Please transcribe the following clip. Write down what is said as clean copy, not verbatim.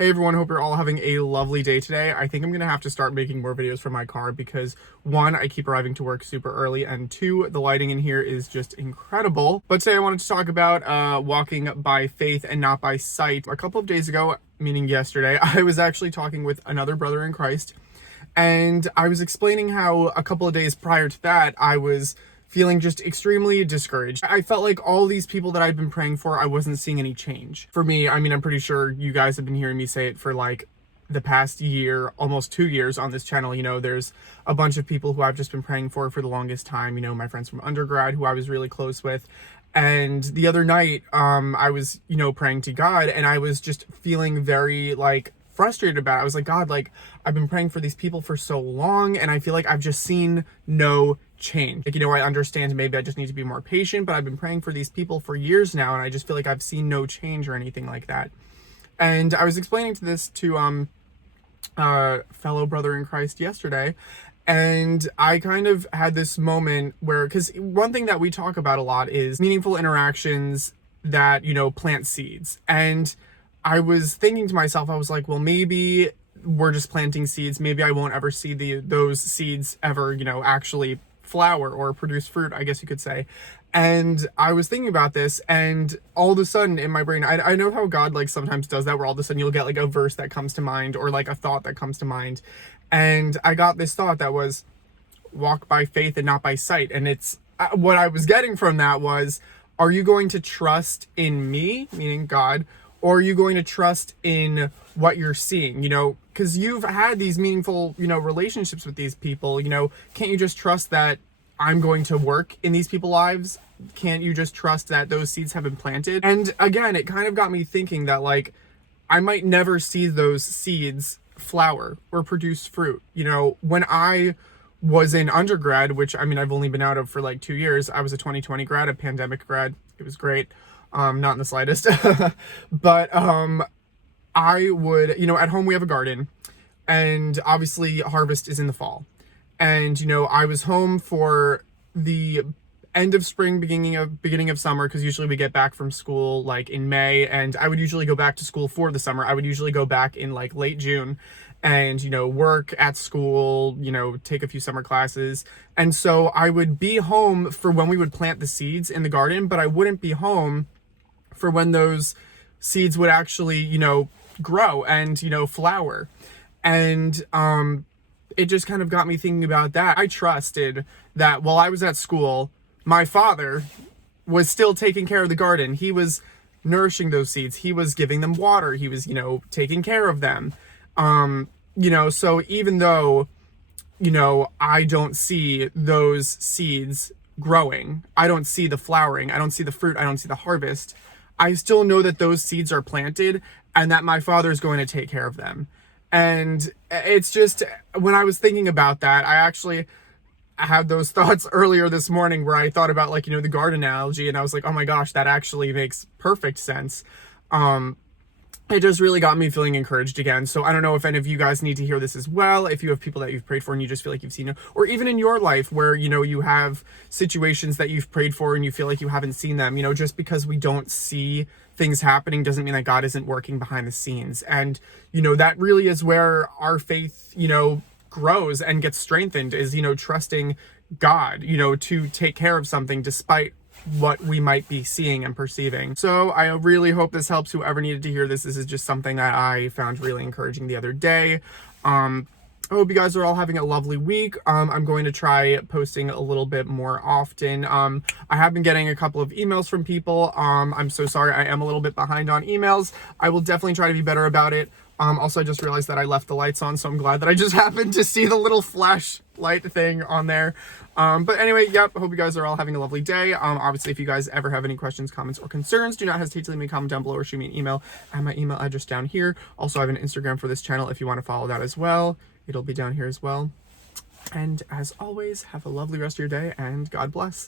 Hey everyone, hope you're all having a lovely day today. I think I'm gonna have to start making more videos from my car because one, I keep arriving to work super early, and two, the lighting in here is just incredible. But today I wanted to talk about walking by faith and not by sight. A couple of days ago, meaning yesterday, I was actually talking with another brother in Christ, and I was explaining how a couple of days prior to that, I was feeling just extremely discouraged. I felt like all these people that I'd been praying for, I wasn't seeing any change. For me, I mean, I'm pretty sure you guys have been hearing me say it for like the past year, almost 2 years on this channel. You know, there's a bunch of people who I've just been praying for the longest time. You know, my friends from undergrad who I was really close with. And the other night, I was, praying to God, and I was just feeling very like frustrated about it. I was like, God, like, I've been praying for these people for so long, and I feel like I've just seen no change. Like, I understand maybe I just need to be more patient, but I've been praying for these people for years now, and I just feel like I've seen no change or anything like that. And I was explaining this to fellow brother in Christ yesterday, and I kind of had this moment where, because one thing that we talk about a lot is meaningful interactions that, plant seeds. And I was thinking to myself, I was like, well, maybe we're just planting seeds. Maybe I won't ever see those seeds ever, actually flower or produce fruit, I guess you could say. And I was thinking about this, and all of a sudden in my brain, I know how God like sometimes does that, where all of a sudden you'll get like a verse that comes to mind or like a thought that comes to mind. And I got this thought that was, walk by faith and not by sight. And it's what I was getting from that was, are you going to trust in me, meaning God, or are you going to trust in what you're seeing? Because you've had these meaningful, relationships with these people. Can't you just trust that I'm going to work in these people's lives? Can't you just trust that those seeds have been planted? And again, it kind of got me thinking that like, I might never see those seeds flower or produce fruit. When I was in undergrad, which I mean, I've only been out of for like 2 years. I was a 2020 grad, a pandemic grad. It was great. Not in the slightest. But I would, at home we have a garden, and obviously harvest is in the fall. And, I was home for the end of spring, beginning of summer, because usually we get back from school like in May, and I would usually go back to school for the summer. I would usually go back in like late June and, work at school, take a few summer classes. And so I would be home for when we would plant the seeds in the garden, but I wouldn't be home for when those seeds would actually, grow and, flower. And it just kind of got me thinking about that. I trusted that while I was at school, my father was still taking care of the garden. He was nourishing those seeds. He was giving them water. He was, taking care of them. So even though, I don't see those seeds growing, I don't see the flowering, I don't see the fruit, I don't see the harvest, I still know that those seeds are planted and that my father is going to take care of them. And it's just, when I was thinking about that, I had those thoughts earlier this morning where I thought about like, the garden analogy, and I was like, oh my gosh, that actually makes perfect sense. It just really got me feeling encouraged again. So I don't know if any of you guys need to hear this as well. If you have people that you've prayed for and you just feel like you've seen them, or even in your life where, you have situations that you've prayed for and you feel like you haven't seen them, just because we don't see things happening doesn't mean that God isn't working behind the scenes. And, that really is where our faith, grows and gets strengthened, is, trusting God, to take care of something despite what we might be seeing and perceiving. So I really hope this helps whoever needed to hear this. This is just something that I found really encouraging the other day. I hope you guys are all having a lovely week. I'm going to try posting a little bit more often. I have been getting a couple of emails from people. I'm so sorry, I am a little bit behind on emails. I will definitely try to be better about it. Also, I just realized that I left the lights on, so I'm glad that I just happened to see the little flashlight thing on there. But anyway, yep, I hope you guys are all having a lovely day. Obviously, if you guys ever have any questions, comments, or concerns, do not hesitate to leave me a comment down below or shoot me an email. I have my email address down here. Also, I have an Instagram for this channel if you want to follow that as well. It'll be down here as well. And as always, have a lovely rest of your day, and God bless.